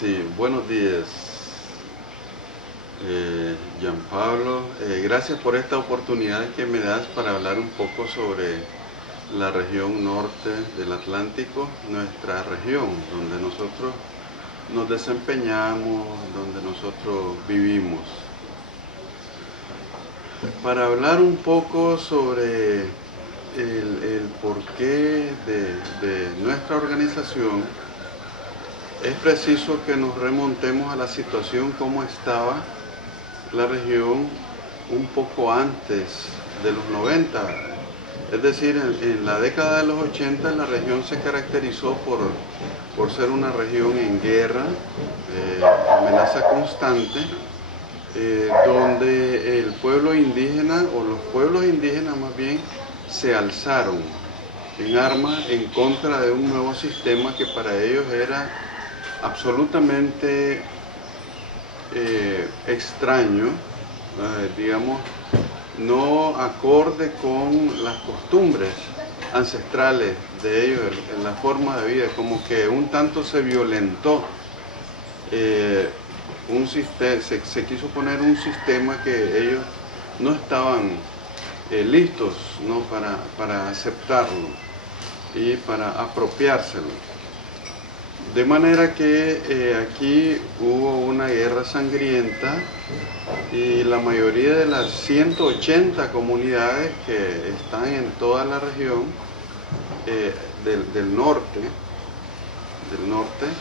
Sí, buenos días, Gianpablo. Gracias por esta oportunidad que me das para hablar un poco sobre la región norte del Atlántico, nuestra región, donde nosotros nos desempeñamos, donde nosotros vivimos. Para hablar un poco sobre el porqué de nuestra organización, es preciso que nos remontemos a la situación como estaba la región un poco antes de los 90. Es decir, en la década de los 80 la región se caracterizó por ser una región en guerra, amenaza constante, donde el pueblo indígena, o los pueblos indígenas más bien, se alzaron en armas en contra de un nuevo sistema que para ellos era absolutamente extraño, digamos, no acorde con las costumbres ancestrales de ellos, en la forma de vida, como que un tanto se violentó un sistema, se quiso poner un sistema que ellos no estaban listos, ¿no?, para aceptarlo y para apropiárselo. De manera que aquí hubo una guerra sangrienta y la mayoría de las 180 comunidades que están en toda la región del norte,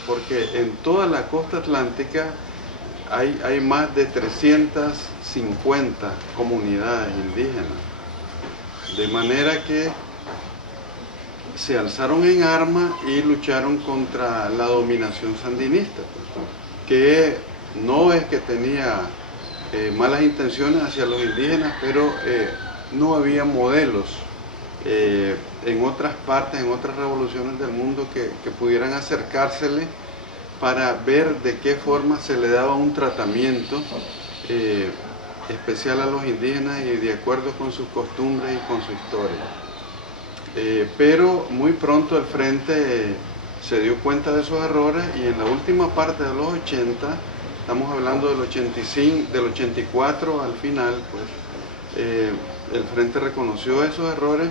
porque en toda la costa atlántica hay más de 350 comunidades indígenas. De manera que se alzaron en armas y lucharon contra la dominación sandinista, que no es que tenía malas intenciones hacia los indígenas, pero no había modelos en otras partes, en otras revoluciones del mundo que pudieran acercársele para ver de qué forma se le daba un tratamiento especial a los indígenas y de acuerdo con sus costumbres y con su historia. Pero muy pronto el Frente se dio cuenta de esos errores y en la última parte de los 80, estamos hablando del 85, del 84 al final, pues, el Frente reconoció esos errores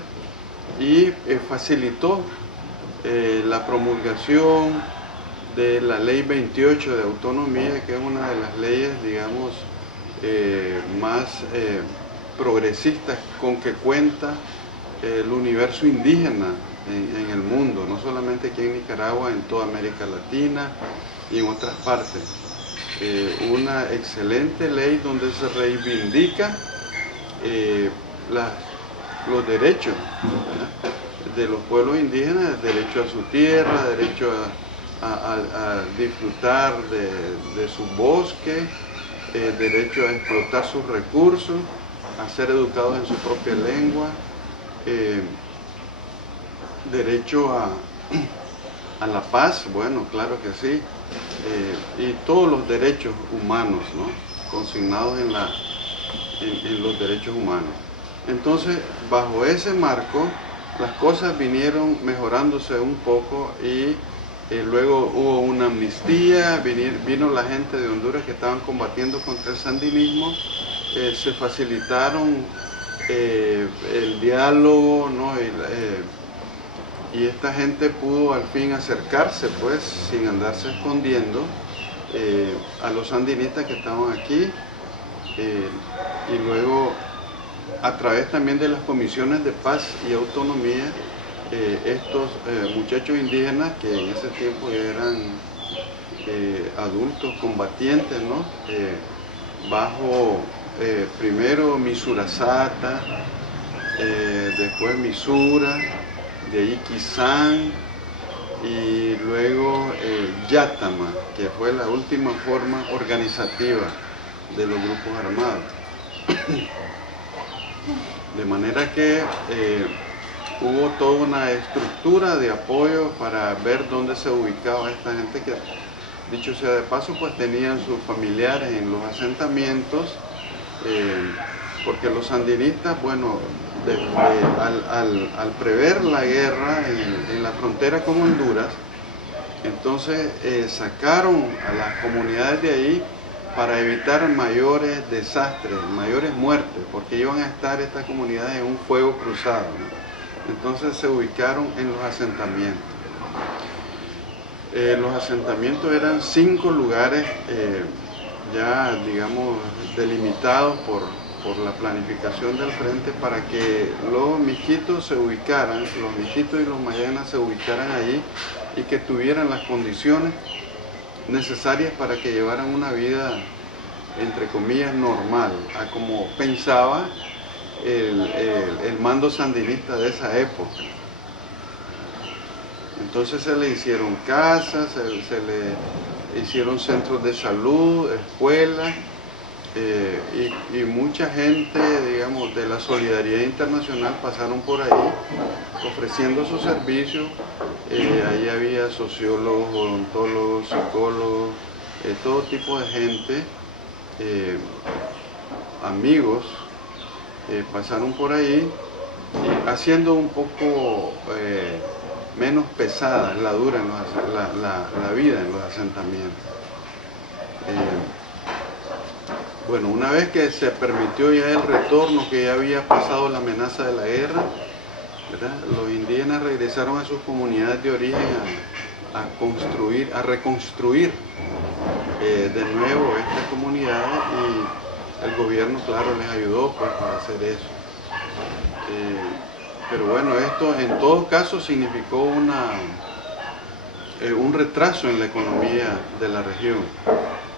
y facilitó la promulgación de la Ley 28 de autonomía, que es una de las leyes, digamos, más progresistas con que cuenta el universo indígena en el mundo, no solamente aquí en Nicaragua, en toda América Latina y en otras partes. Una excelente ley donde se reivindica los derechos, ¿verdad?, de los pueblos indígenas, derecho a su tierra, derecho a disfrutar de su bosque, derecho a explotar sus recursos, a ser educados en su propia lengua, derecho a la paz, bueno, claro que sí, y todos los derechos humanos, ¿no?, consignados en los derechos humanos. Entonces, bajo ese marco, las cosas vinieron mejorándose un poco y luego hubo una amnistía, vino la gente de Honduras que estaban combatiendo contra el sandinismo, se facilitaron el diálogo, ¿no?, y esta gente pudo al fin acercarse, pues, sin andarse escondiendo, a los sandinistas que estaban aquí, y luego a través también de las comisiones de paz y autonomía, estos muchachos indígenas que en ese tiempo ya eran adultos combatientes, ¿no?, bajo primero Misurasata, después Misura, de ahí Kizán y luego Yátama, que fue la última forma organizativa de los grupos armados. De manera que hubo toda una estructura de apoyo para ver dónde se ubicaba esta gente que, dicho sea de paso, pues tenían sus familiares en los asentamientos, porque los sandinistas, bueno, al prever la guerra en la frontera con Honduras, Entonces sacaron a las comunidades de ahí para evitar mayores desastres, mayores muertes, porque iban a estar estas comunidades en un fuego cruzado, ¿no? Entonces se ubicaron en los asentamientos. Los asentamientos eran 5 lugares ya, digamos, delimitados por la planificación del frente para que los miskitos se ubicaran, los miskitos y los mayanas se ubicaran ahí y que tuvieran las condiciones necesarias para que llevaran una vida, entre comillas, normal, a como pensaba el mando sandinista de esa época. Entonces se le hicieron casas, se le hicieron centros de salud, escuelas, y mucha gente, digamos, de la solidaridad internacional pasaron por ahí ofreciendo sus servicios. Ahí había sociólogos, odontólogos, psicólogos, todo tipo de gente, amigos, pasaron por ahí haciendo un poco menos pesada, la dura en la vida en los asentamientos. Bueno, una vez que se permitió ya el retorno, que ya había pasado la amenaza de la guerra, ¿verdad?, los indígenas regresaron a sus comunidades de origen a reconstruir de nuevo estas comunidades, y el gobierno, claro, les ayudó pues, para hacer eso. Pero bueno, esto en todo caso significó un retraso en la economía de la región,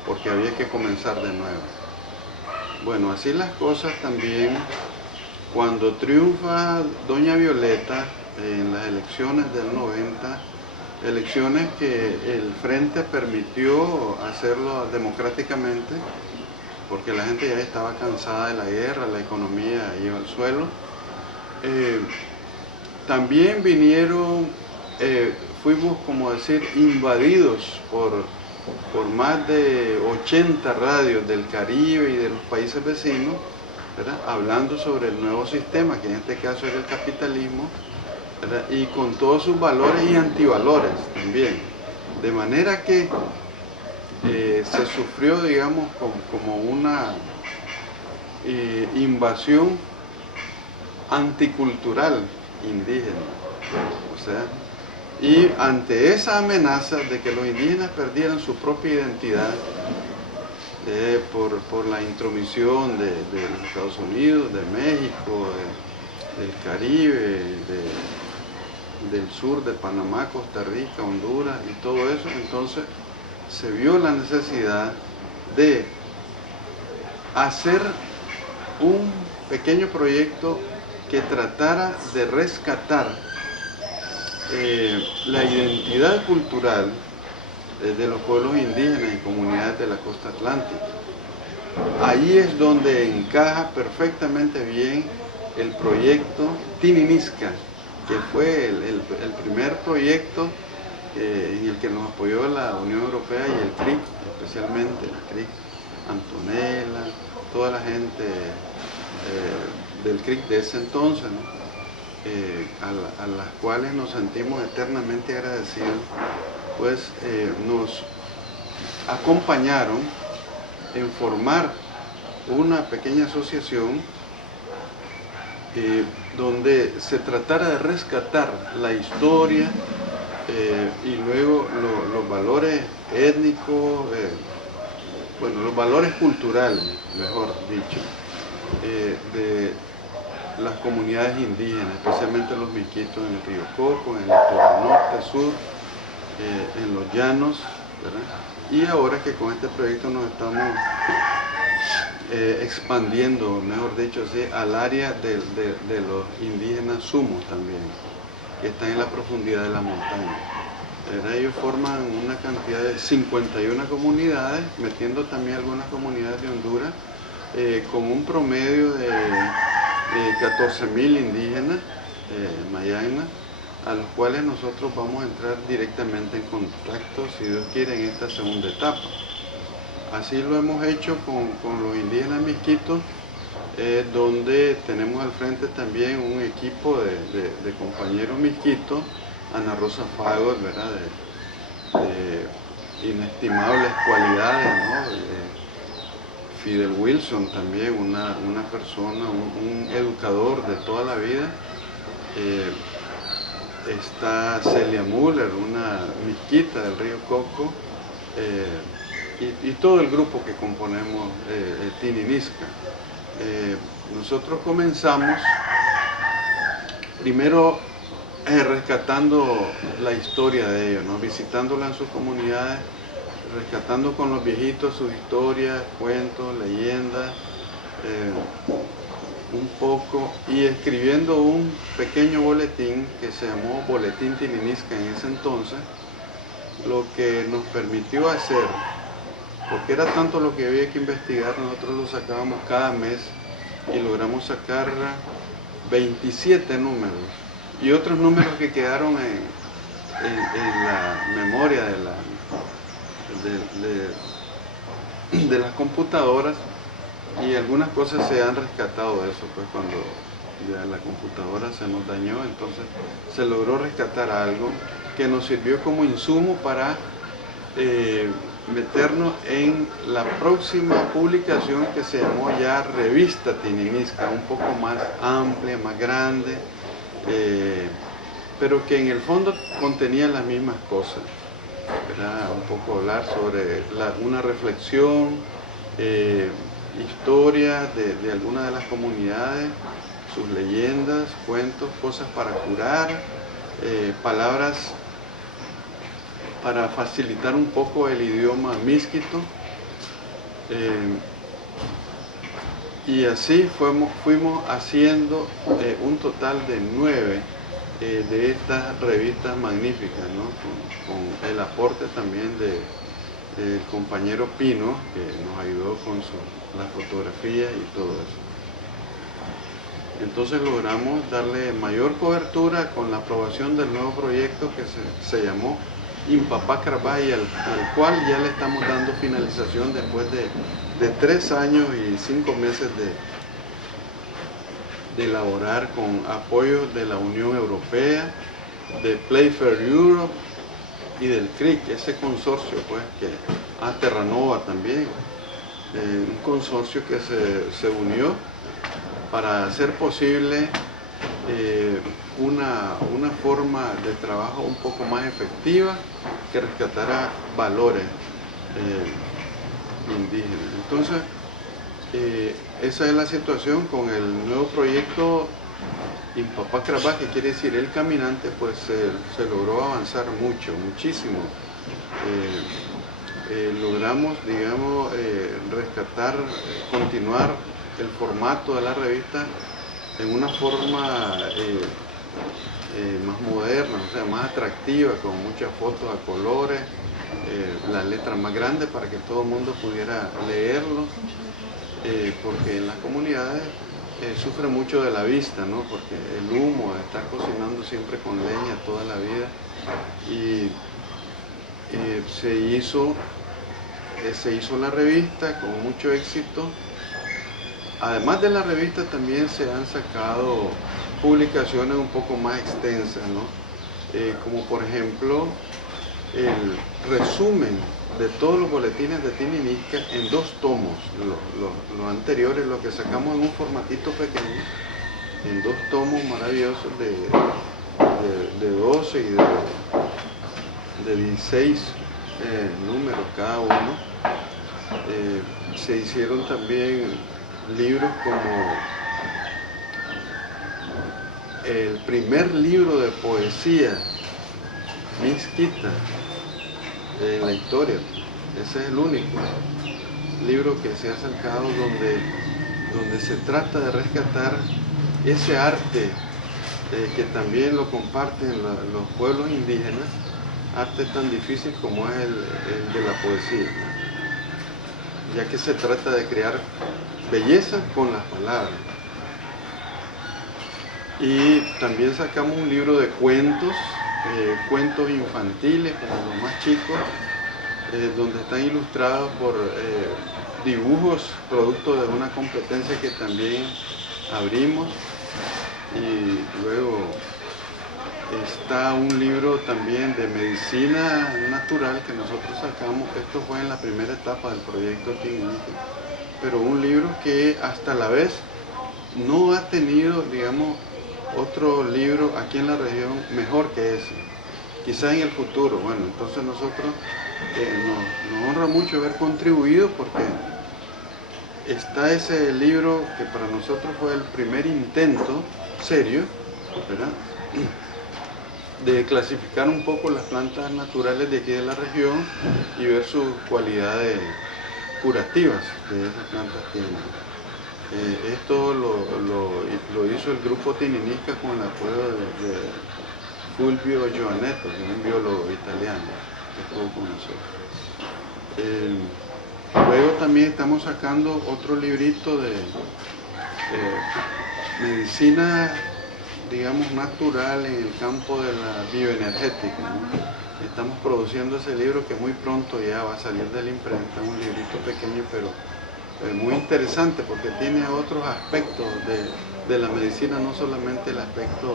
porque había que comenzar de nuevo. Bueno, así las cosas también, cuando triunfa doña Violeta en las elecciones del 90, elecciones que el Frente permitió hacerlo democráticamente, porque la gente ya estaba cansada de la guerra, la economía iba al suelo. También vinieron, fuimos, como decir, invadidos por más de 80 radios del Caribe y de los países vecinos, ¿verdad?, hablando sobre el nuevo sistema, que en este caso era el capitalismo, ¿verdad?, y con todos sus valores y antivalores también. De manera que se sufrió, digamos, como una invasión anticultural indígena. O sea, y ante esa amenaza de que los indígenas perdieran su propia identidad por la intromisión de los Estados Unidos, de México, del Caribe, del sur, de Panamá, Costa Rica, Honduras y todo eso, entonces se vio la necesidad de hacer un pequeño proyecto que tratara de rescatar la identidad cultural de los pueblos indígenas y comunidades de la costa atlántica. Ahí es donde encaja perfectamente bien el proyecto Tininisca, que fue el primer proyecto en el que nos apoyó la Unión Europea y el CRIC, especialmente el CRIC, Antonella, toda la gente del CRIC de ese entonces, ¿no?, a las cuales nos sentimos eternamente agradecidos, pues nos acompañaron en formar una pequeña asociación donde se tratara de rescatar la historia y luego los valores étnicos, bueno, los valores culturales, mejor dicho, de las comunidades indígenas, especialmente los miskitos en el río Coco, en el litoral norte, sur, en los llanos, ¿verdad? Y ahora que con este proyecto nos estamos expandiendo, mejor dicho, ¿sí?, al área de los indígenas sumos también, que están en la profundidad de la montaña. Ellos forman una cantidad de 51 comunidades, metiendo también algunas comunidades de Honduras, con un promedio de 14.000 indígenas mayanas, a los cuales nosotros vamos a entrar directamente en contacto, si Dios quiere, en esta segunda etapa. Así lo hemos hecho con los indígenas miskitos, donde tenemos al frente también un equipo de compañeros miskitos, Ana Rosa Fagot, ¿verdad?, inestimables cualidades, ¿no? Fidel Wilson también, una persona, un educador de toda la vida. Está Celia Müller, una misquita del río Coco, y todo el grupo que componemos Tininisca. Nosotros comenzamos primero rescatando la historia de ellos, ¿no? Visitándola en sus comunidades, rescatando con los viejitos sus historias, cuentos, leyendas, un poco, y escribiendo un pequeño boletín que se llamó Boletín Tininisca en ese entonces, lo que nos permitió hacer, porque era tanto lo que había que investigar, nosotros lo sacábamos cada mes y logramos sacar 27 números y otros números que quedaron en la memoria de las computadoras, y algunas cosas se han rescatado de eso, pues cuando ya la computadora se nos dañó, entonces se logró rescatar algo que nos sirvió como insumo para meternos en la próxima publicación, que se llamó ya Revista Tininisca, un poco más amplia, más grande, pero que en el fondo contenía las mismas cosas. Era un poco hablar sobre una reflexión, historia de algunas de las comunidades, sus leyendas, cuentos, cosas para curar, palabras para facilitar un poco el idioma misquito, y así fuimos haciendo un total de 9 de estas revistas magníficas, ¿no? Con el aporte también del compañero Pino, que nos ayudó con las fotografías y todo eso. Entonces logramos darle mayor cobertura con la aprobación del nuevo proyecto que se llamó Impapá Carbay, al cual ya le estamos dando finalización después de 3 años y 5 meses de elaborar, con apoyo de la Unión Europea, de Playfair Europe y del CRIC, ese consorcio, pues, que Terranova también, un consorcio que se unió para hacer posible una forma de trabajo un poco más efectiva, que rescatara valores indígenas. Entonces, esa es la situación con el nuevo proyecto Impapá Carbá, que quiere decir el caminante. Pues se logró avanzar muchísimo. Logramos, digamos, rescatar, continuar el formato de la revista en una forma más moderna, o sea, más atractiva, con muchas fotos a colores, la letra más grande para que todo el mundo pudiera leerlo, porque en las comunidades sufre mucho de la vista, ¿no? Porque el humo de estar cocinando siempre con leña toda la vida, y se hizo la revista con mucho éxito. Además de la revista, también se han sacado publicaciones un poco más extensas, ¿no? Como por ejemplo el resumen de todos los boletines de Tininisca en 2 tomos. Los anteriores, lo que sacamos en un formatito pequeño, en 2 tomos maravillosos de 12 y de 16 números cada uno. Se hicieron también libros como el primer libro de poesía misquita en la historia. Ese es el único libro que se ha sacado donde se trata de rescatar ese arte que también lo comparten los pueblos indígenas, arte tan difícil como es el de la poesía, ya que se trata de crear belleza con las palabras. Y también sacamos un libro de cuentos, cuentos infantiles para los más chicos, donde están ilustrados por dibujos producto de una competencia que también abrimos, y luego está un libro también de medicina natural que nosotros sacamos. Esto fue en la primera etapa del proyecto Tininica, pero un libro que hasta la vez no ha tenido, digamos, otro libro aquí en la región mejor que ese. Quizás en el futuro. Bueno, entonces nosotros nos honra mucho haber contribuido, porque está ese libro que para nosotros fue el primer intento serio, ¿verdad?, de clasificar un poco las plantas naturales de aquí de la región y ver sus cualidades curativas que esas plantas tienen. Esto lo hizo el grupo Tininica con el apoyo de Fulvio Giovanetto, que es un biólogo italiano que estuvo con nosotros. Luego también estamos sacando otro librito de medicina, digamos, natural en el campo de la bioenergética, ¿no? Estamos produciendo ese libro que muy pronto ya va a salir de la imprenta, un librito pequeño pero muy interesante, porque tiene otros aspectos de la medicina, no solamente el aspecto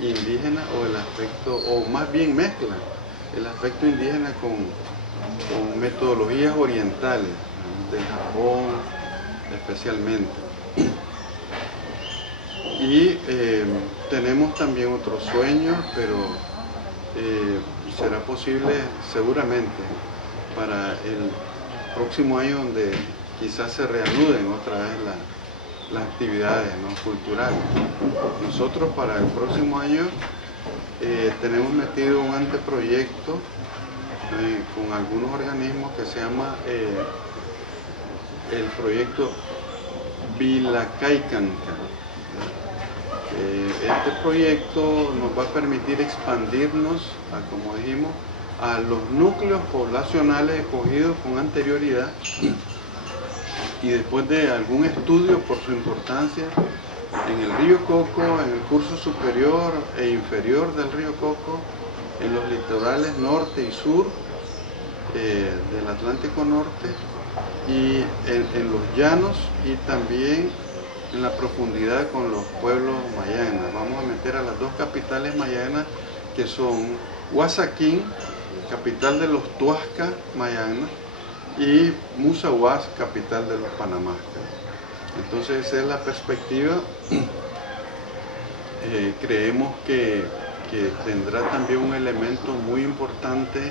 indígena, o el aspecto, o más bien mezcla el aspecto indígena con metodologías orientales, ¿no?, de Japón especialmente. Y tenemos también otros sueños, pero será posible seguramente para el próximo año, donde quizás se reanuden otra vez las actividades, ¿no?, culturales. Nosotros para el próximo año tenemos metido un anteproyecto con algunos organismos que se llama el proyecto Vilacaicanca. Este proyecto nos va a permitir expandirnos, como dijimos, a los núcleos poblacionales escogidos con anterioridad, y después de algún estudio por su importancia en el río Coco, en el curso superior e inferior del río Coco, en los litorales norte y sur del Atlántico Norte, y en los llanos, y también en la profundidad con los pueblos mayanas. Vamos a meter a las dos capitales mayanas, que son Huasaquín, capital de los Tuasca mayanas, y Musaguas, capital de los Panamascas. Entonces esa es la perspectiva. Creemos que tendrá también un elemento muy importante,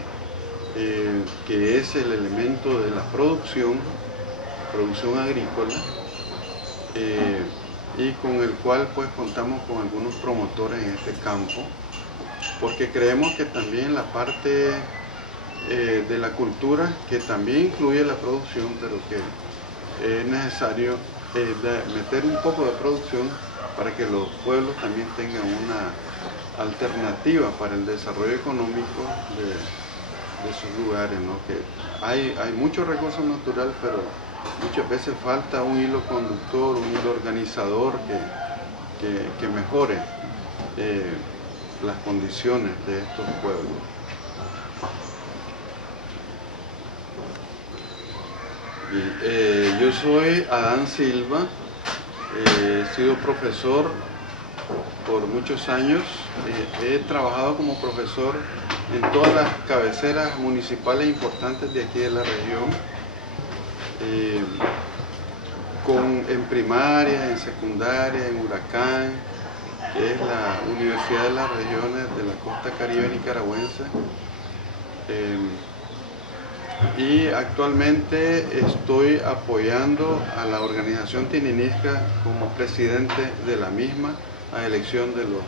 que es el elemento de la producción agrícola, y con el cual pues contamos con algunos promotores en este campo, porque creemos que también la parte de la cultura, que también incluye la producción, pero que es necesario meter un poco de producción para que los pueblos también tengan una alternativa para el desarrollo económico de sus lugares, ¿no? Que hay muchos recursos naturales, pero muchas veces falta un hilo conductor, un hilo organizador que mejore las condiciones de estos pueblos. Yo soy Adán Silva, he sido profesor por muchos años, he trabajado como profesor en todas las cabeceras municipales importantes de aquí de la región, en primaria, en secundaria, en Huracán, que es la Universidad de las Regiones de la Costa Caribe nicaragüense. Y actualmente estoy apoyando a la organización Tininisca como presidente de la misma, a elección de los